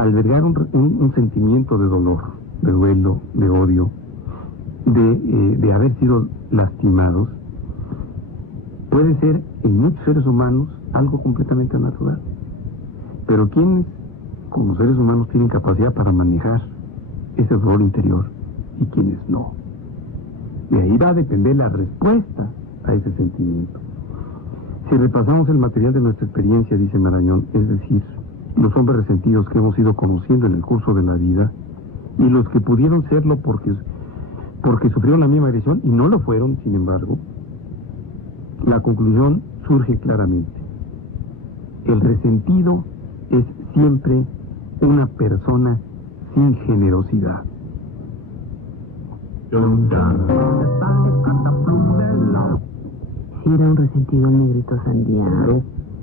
albergar un sentimiento de dolor, de duelo, de odio, de haber sido lastimados, puede ser en muchos seres humanos algo completamente natural. Pero quienes, como seres humanos, tienen capacidad para manejar ese dolor interior y quienes no. De ahí va a depender la respuesta a ese sentimiento. Si repasamos el material de nuestra experiencia, dice Marañón, es decir, los hombres resentidos que hemos ido conociendo en el curso de la vida y los que pudieron serlo porque sufrieron la misma agresión y no lo fueron, sin embargo, la conclusión surge claramente. El resentido es siempre una persona sin generosidad. Si era un resentido el negrito Sandía.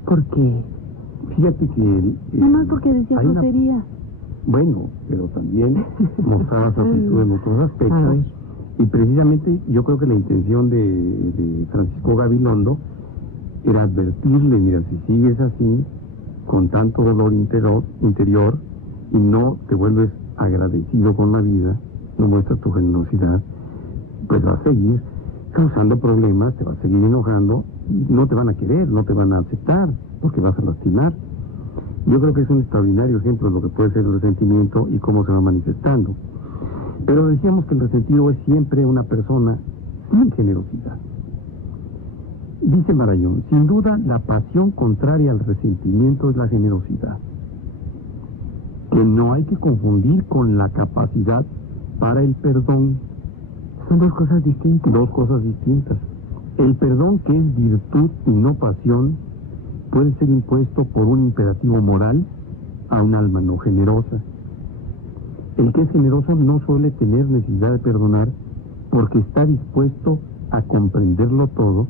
¿Por qué? Fíjate que... Nomás porque decía grosería. Bueno, pero también mostraba su actitud en otros aspectos. Y precisamente yo creo que la intención de Francisco Gabilondo era advertirle, mira, si sigues así, con tanto dolor interior, y no te vuelves agradecido con la vida, no muestras tu generosidad, pues vas a seguir causando problemas, te vas a seguir enojando, no te van a querer, no te van a aceptar, porque vas a lastimar. Yo creo que es un extraordinario ejemplo de lo que puede ser el resentimiento y cómo se va manifestando. Pero decíamos que el resentido es siempre una persona sin generosidad. Dice Marañón, sin duda la pasión contraria al resentimiento es la generosidad, que no hay que confundir con la capacidad para el perdón. Son dos cosas distintas. Dos cosas distintas. El perdón, que es virtud y no pasión, puede ser impuesto por un imperativo moral a un alma no generosa. El que es generoso no suele tener necesidad de perdonar porque está dispuesto a comprenderlo todo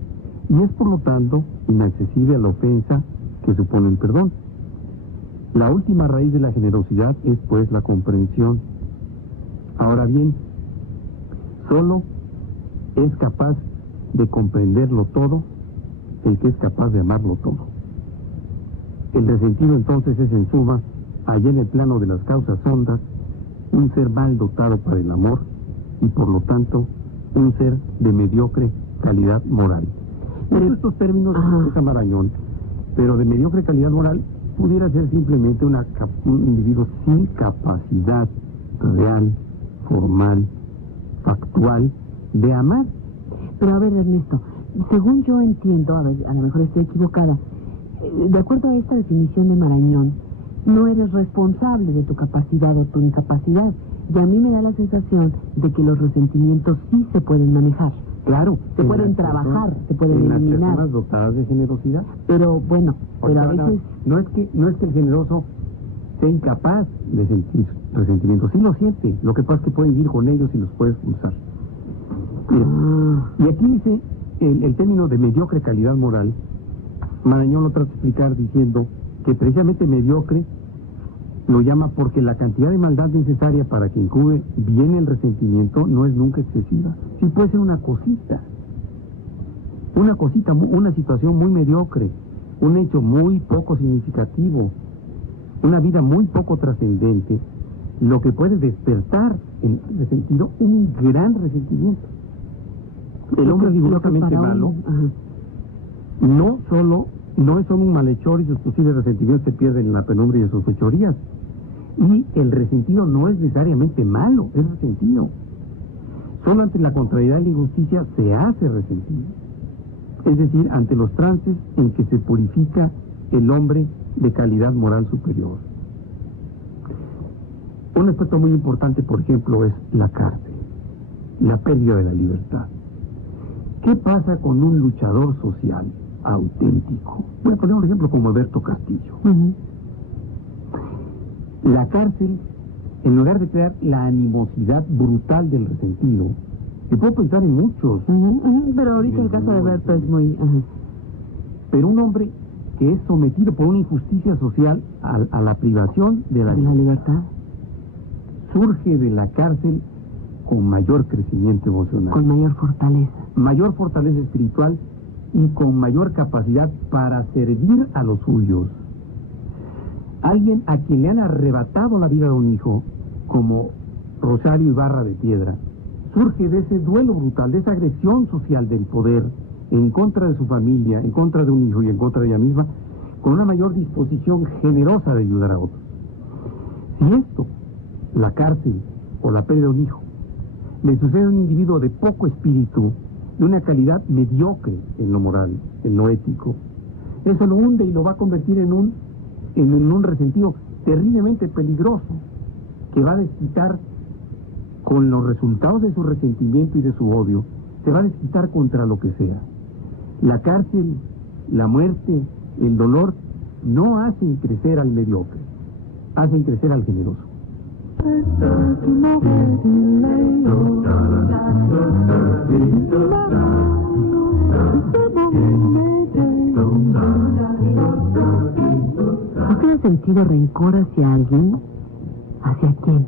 y es por lo tanto inaccesible a la ofensa que supone el perdón. La última raíz de la generosidad es pues la comprensión. Ahora bien, solo es capaz de comprenderlo todo el que es capaz de amarlo todo. El resentido entonces es en suma, allá en el plano de las causas hondas, un ser mal dotado para el amor y por lo tanto un ser de mediocre calidad moral. Pero estos términos usa Marañón, pero de mediocre calidad moral pudiera ser simplemente un individuo sin capacidad real, formal, factual de amar. Pero a ver, Ernesto, según yo entiendo, a lo mejor estoy equivocada, de acuerdo a esta definición de Marañón, no eres responsable de tu capacidad o tu incapacidad. Y a mí me da la sensación de que los resentimientos sí se pueden manejar. Claro. Se pueden trabajar, se pueden eliminar. En las personas dotadas de generosidad. Pero bueno, pero a veces... No es que el generoso sea incapaz de sentir resentimientos. Sí lo siente. Lo que pasa es que puede vivir con ellos y los puede expulsar. Y aquí dice el término de mediocre calidad moral. Marañón lo trata de explicar diciendo que precisamente mediocre lo llama porque la cantidad de maldad necesaria para que incube bien el resentimiento no es nunca excesiva. Sí puede ser una cosita, una situación muy mediocre, un hecho muy poco significativo, una vida muy poco trascendente, lo que puede despertar en resentido un gran resentimiento. El hombre rigurosamente malo no es solo un malhechor y sus posibles resentimientos se pierden en la penumbra de sus fechorías. Y el resentido no es necesariamente malo, es resentido. Solo ante la contrariedad y la injusticia se hace resentido. Es decir, ante los trances en que se purifica el hombre de calidad moral superior. Un aspecto muy importante, por ejemplo, es la cárcel, la pérdida de la libertad. ¿Qué pasa con un luchador social auténtico? Voy a poner un ejemplo como Alberto Castillo. La cárcel, en lugar de crear la animosidad brutal del resentido, que puedo pensar en muchos. Pero ahorita el caso de Alberto es muy... Pero un hombre que es sometido por una injusticia social a la privación de la libertad, surge de la cárcel con mayor crecimiento emocional, con mayor fortaleza espiritual y con mayor capacidad para servir a los suyos. Alguien a quien le han arrebatado la vida de un hijo, como Rosario Ibarra de Piedra, surge de ese duelo brutal, de esa agresión social del poder en contra de su familia, en contra de un hijo y en contra de ella misma, con una mayor disposición generosa de ayudar a otros. Si esto, la cárcel o la pérdida de un hijo, le sucede a un individuo de poco espíritu, de una calidad mediocre en lo moral, en lo ético, eso lo hunde y lo va a convertir en un resentido terriblemente peligroso, que va a desquitar con los resultados de su resentimiento y de su odio, se va a desquitar contra lo que sea. La cárcel, la muerte, el dolor no hacen crecer al mediocre, hacen crecer al generoso. ¿Has tenido sentido rencor hacia alguien? ¿Hacia quién?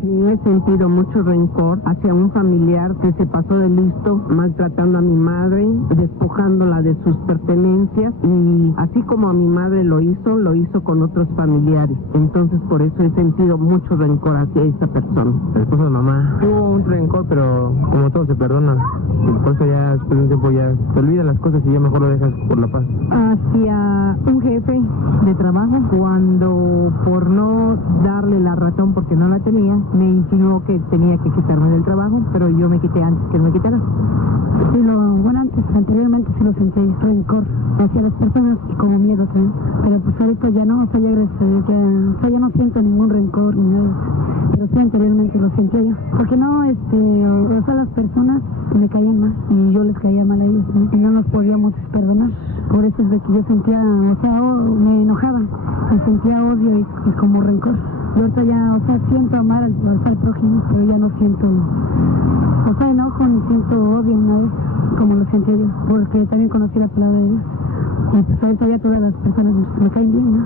Sí, he sentido mucho rencor hacia un familiar que se pasó de listo, maltratando a mi madre, despojándola de sus pertenencias, y así como a mi madre lo hizo con otros familiares. Entonces por eso he sentido mucho rencor hacia esta persona. El esposo de mamá tuvo un rencor, pero como todo se perdona, y por eso ya después de un tiempo ya te olvidas las cosas y ya mejor lo dejas por la paz. Hacia un jefe de trabajo, cuando por no darle la razón porque no la tenía, me insinuó que tenía que quitarme del trabajo, pero yo me quité antes que él me quitara. Sí, anteriormente sí lo sentí, rencor hacia las personas y como miedo también. Pero pues ahorita ya no, ya no siento ningún rencor ni nada. Pero sí anteriormente lo sentía yo. Porque no, las personas me caían mal y yo les caía mal a ellos, ¿no? Y no nos podíamos perdonar. Por eso es de que yo sentía, me enojaba, me sentía odio y como rencor. Y ahorita ya, siento amar al prójimo, pero ya no siento, enojo ni siento odio una vez, como lo sentía yo, porque también conocí la palabra de Dios. Y pues ahorita ya todas las personas me caen bien, ¿no?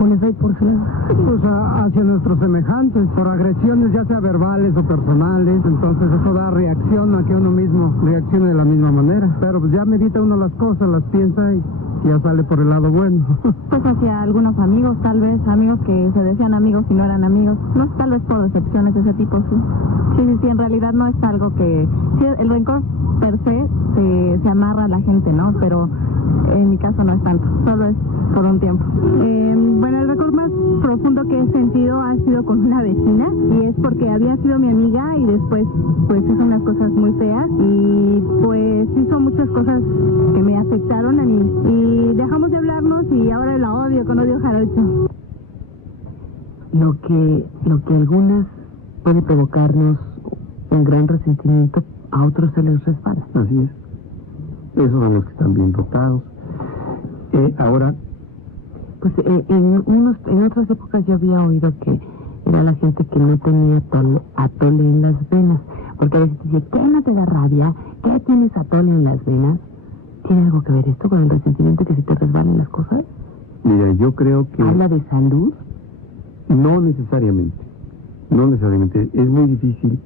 O les doy por su lado. Pues hacia nuestros semejantes, por agresiones ya sea verbales o personales, entonces eso da reacción a que uno mismo reaccione de la misma manera. Pero pues ya medita uno las cosas, las piensa y ya sale por el lado bueno. Pues hacia algunos amigos, tal vez, amigos que se decían amigos y no eran amigos. No, tal vez por decepciones de ese tipo, sí. Sí, en realidad no es algo que... Sí, el rencor per se se amarra a la gente, ¿no? Pero en mi caso no es tanto, solo es por un tiempo. Bueno, el rencor más profundo que he sentido ha sido con una vecina, y es porque había sido mi amiga y después pues hizo unas cosas muy feas y pues hizo muchas cosas que me afectaron a mí y dejamos de hablarnos y ahora la odio con odio jarocho. Lo que algunas puede provocarnos un gran resentimiento, a otros se les resbala. Así es. Esos son los que están bien dotados. Ahora, pues en otras épocas yo había oído que era la gente que no tenía atole en las venas, porque a veces dice, ¿qué no te da rabia? ¿Qué tienes atole en las venas? ¿Tiene algo que ver esto con el resentimiento, que se te resbalen las cosas? mira, yo creo que... ¿Habla de salud? No necesariamente. No necesariamente. Es muy difícil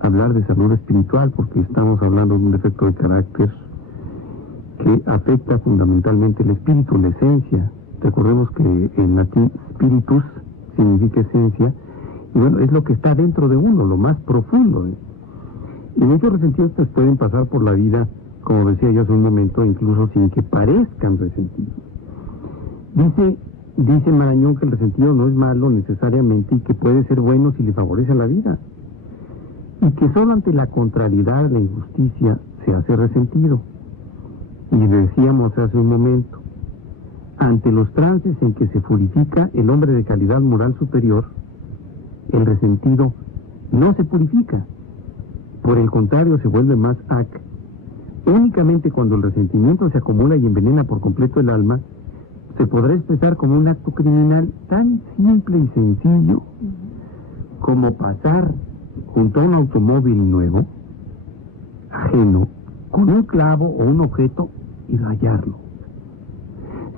hablar de salud espiritual porque estamos hablando de un defecto de carácter que afecta fundamentalmente el espíritu, la esencia. Recordemos que en latín spiritus significa esencia, y bueno, es lo que está dentro de uno, lo más profundo. Y muchos resentidos pueden pasar por la vida, como decía yo hace un momento, incluso sin que parezcan resentidos. Dice Marañón que el resentido no es malo necesariamente y que puede ser bueno si le favorece a la vida. Y que solo ante la contrariedad, la injusticia, se hace resentido. Y decíamos hace un momento, ante los trances en que se purifica el hombre de calidad moral superior, el resentido no se purifica. Por el contrario, se vuelve más acre. Únicamente cuando el resentimiento se acumula y envenena por completo el alma, se podrá expresar como un acto criminal tan simple y sencillo como pasar junto a un automóvil nuevo, ajeno, con un clavo o un objeto y rayarlo,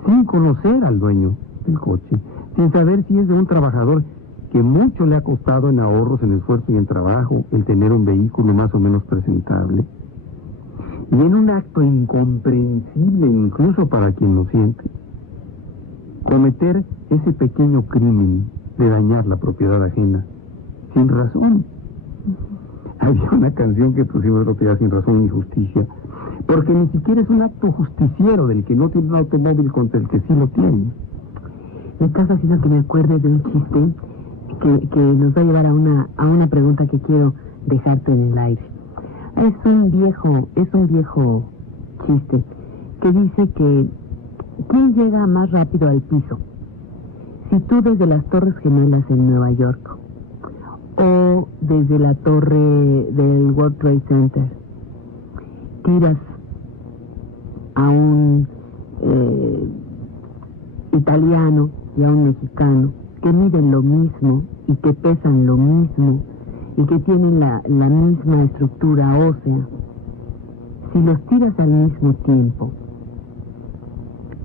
sin conocer al dueño del coche, sin saber si es de un trabajador que mucho le ha costado en ahorros, en esfuerzo y en trabajo el tener un vehículo más o menos presentable, y en un acto incomprensible incluso para quien lo siente. cometer ese pequeño crimen de dañar la propiedad ajena sin razón. Había una canción que pusimos el otro día, Sin razón ni justicia, porque ni siquiera es un acto justiciero del que no tiene un automóvil contra el que sí lo tiene. Me estás haciendo que me acuerde de un chiste que nos va a llevar a una pregunta que quiero dejarte en el aire. Es un viejo chiste que dice que ¿quién llega más rápido al piso? Si tú desde las Torres Gemelas en Nueva York o desde la torre del World Trade Center tiras a un italiano y a un mexicano que miden lo mismo y que pesan lo mismo y que tienen la misma estructura ósea, si los tiras al mismo tiempo,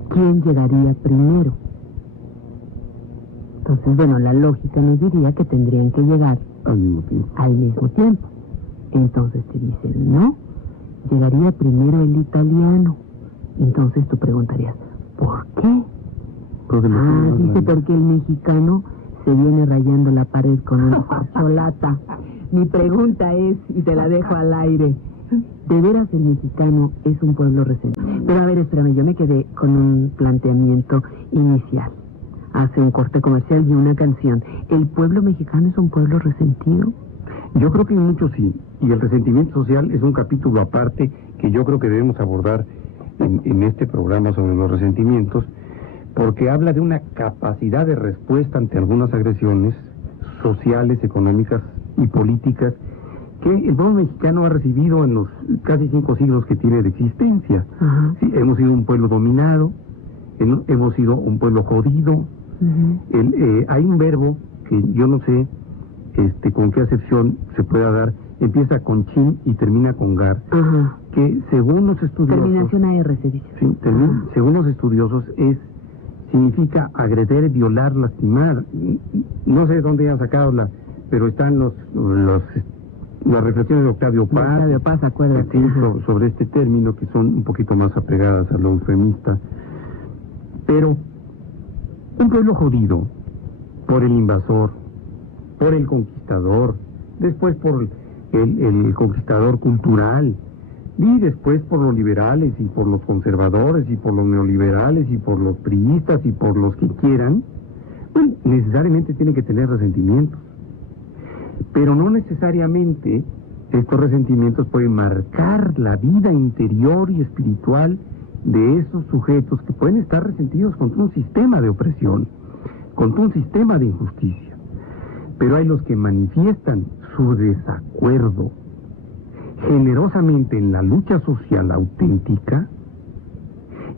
¿quién llegaría primero? Entonces, bueno, la lógica nos diría que tendrían que llegar Al mismo tiempo. al mismo tiempo. Entonces te dicen, no, llegaría primero el italiano. Entonces tú preguntarías, ¿por qué? Dice porque el mexicano se viene rayando la pared con una corcholata. Mi pregunta es, y te la dejo al aire, ¿de veras el mexicano es un pueblo resentido? Pero a ver, espérame, yo me quedé con un planteamiento inicial. Hace un corte comercial y una canción. ¿El pueblo mexicano es un pueblo resentido? Yo creo que en muchos sí, y el resentimiento social es un capítulo aparte que yo creo que debemos abordar en este programa sobre los resentimientos, porque habla de una capacidad de respuesta ante algunas agresiones sociales, económicas y políticas que el pueblo mexicano ha recibido en los casi 5 siglos que tiene de existencia. Ajá. Sí, hemos sido un pueblo dominado, hemos sido un pueblo jodido. Hay un verbo que yo no sé con qué acepción se pueda dar, empieza con chin y termina con gar, Ajá. que según los estudiosos... Terminación AR se dice. Sí, según los estudiosos significa agreder, violar, lastimar. No sé de dónde han sacado pero están las reflexiones de Octavio Paz. Octavio Paz, acuérdate. Sí, sobre este término, que son un poquito más apegadas a lo eufemista. Pero un pueblo jodido por el invasor, por el conquistador, después por el conquistador cultural, y después por los liberales y por los conservadores y por los neoliberales y por los priistas y por los que quieran, bueno, necesariamente tiene que tener resentimientos. Pero no necesariamente estos resentimientos pueden marcar la vida interior y espiritual de esos sujetos que pueden estar resentidos contra un sistema de opresión, contra un sistema de injusticia. Pero hay los que manifiestan su desacuerdo generosamente en la lucha social auténtica,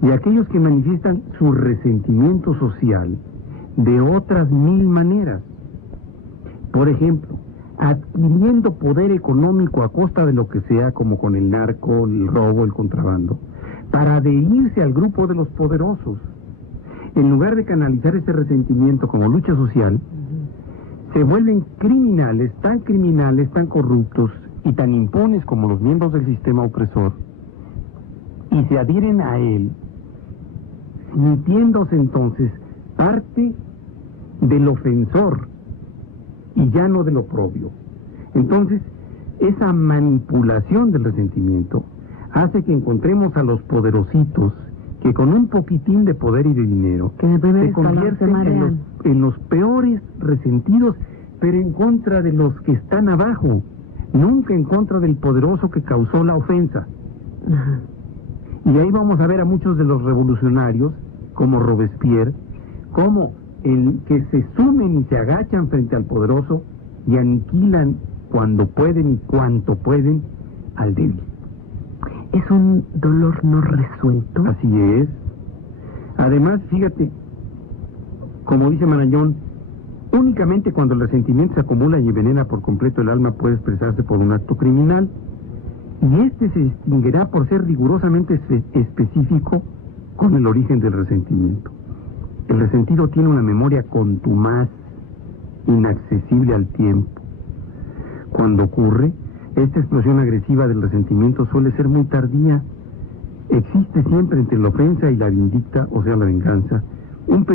y aquellos que manifiestan su resentimiento social de otras 1000 maneras. Por ejemplo, adquiriendo poder económico a costa de lo que sea, como con el narco, el robo, el contrabando, para adherirse al grupo de los poderosos. En lugar de canalizar ese resentimiento como lucha social, se vuelven criminales, tan corruptos y tan impones como los miembros del sistema opresor, y se adhieren a él, sintiéndose entonces parte del ofensor y ya no del oprobio. Entonces, esa manipulación del resentimiento hace que encontremos a los poderositos que con un poquitín de poder y de dinero se convierten en los peores resentidos, pero en contra de los que están abajo, nunca en contra del poderoso que causó la ofensa. Ajá. Y ahí vamos a ver a muchos de los revolucionarios, como Robespierre, como el que se sumen y se agachan frente al poderoso y aniquilan cuando pueden y cuanto pueden al débil. Es un dolor no resuelto. Así es. Además, fíjate, como dice Marañón, únicamente cuando el resentimiento se acumula y envenena por completo el alma puede expresarse por un acto criminal, y este se distinguirá por ser rigurosamente específico con el origen del resentimiento. El resentido tiene una memoria contumaz, inaccesible al tiempo. Cuando ocurre, esta explosión agresiva del resentimiento suele ser muy tardía. Existe siempre entre la ofensa y la vindicta, o sea, la venganza, un